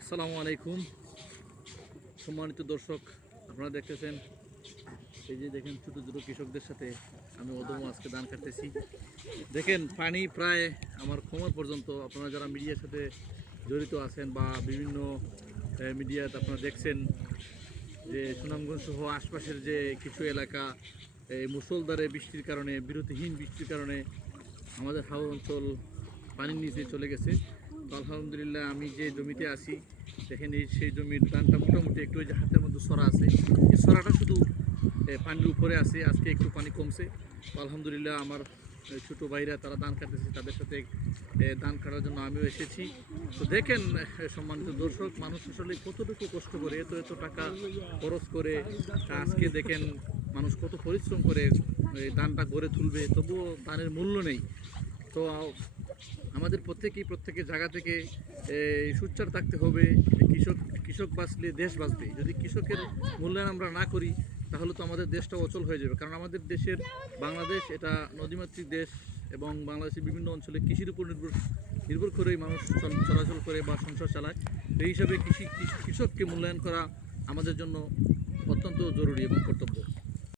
আসসালামু আলাইকুম সম্মানিত দর্শক, আপনারা দেখতেছেন এই যে দেখেন ছোটো ছোটো কৃষকদের সাথে আমি অদম আজকে ধান কাটতেছি। দেখেন পানি প্রায় আমার কোমর পর্যন্ত। আপনারা যারা মিডিয়ার সাথে জড়িত আছেন বা বিভিন্ন মিডিয়াতে আপনারা দেখছেন যে সুনামগঞ্জ সহ আশপাশের যে কিছু এলাকা এই মুষলধারে বৃষ্টির কারণে, বিরতিহীন বৃষ্টির কারণে আমাদের হাওর অঞ্চল পানির নিচে চলে গেছে। তো আলহামদুলিল্লাহ আমি যে জমিতে আছি দেখেন সেই জমির ধানটা মোটামুটি একটু ওই যে হাতের মধ্যে সরা আছে, এই সরাটা শুধু পানির উপরে আছে। আজকে একটু পানি কমছে। তো আলহামদুলিল্লাহ আমার ছোটো ভাইরা তারা ধান কাটতেছে, তাদের সাথে ধান কাটার জন্য আমিও এসেছি। তো দেখেন সম্মানিত দর্শক, মানুষ আসলে কতটুকু কষ্ট করে এত টাকা খরচ করে আজকে দেখেন মানুষ কত পরিশ্রম করে ধানটা গড়ে তুলবে, তবুও ধানের মূল্য নেই। তো আমাদের প্রত্যেকের জায়গা থেকে সোচ্চার থাকতে হবে। কৃষক বাঁচলে দেশ বাঁচবে। যদি কৃষকের মূল্যায়ন আমরা না করি তাহলে তো আমাদের দেশটা অচল হয়ে যাবে। কারণ আমাদের দেশের বাংলাদেশ এটা নদীমাতৃক দেশ এবং বাংলাদেশের বিভিন্ন অঞ্চলে কৃষির উপর নির্ভর করেই মানুষ চলাচল করে বা সংসার চালায়। এই হিসাবে কৃষককে মূল্যায়ন করা আমাদের জন্য অত্যন্ত জরুরি এবং কর্তব্য।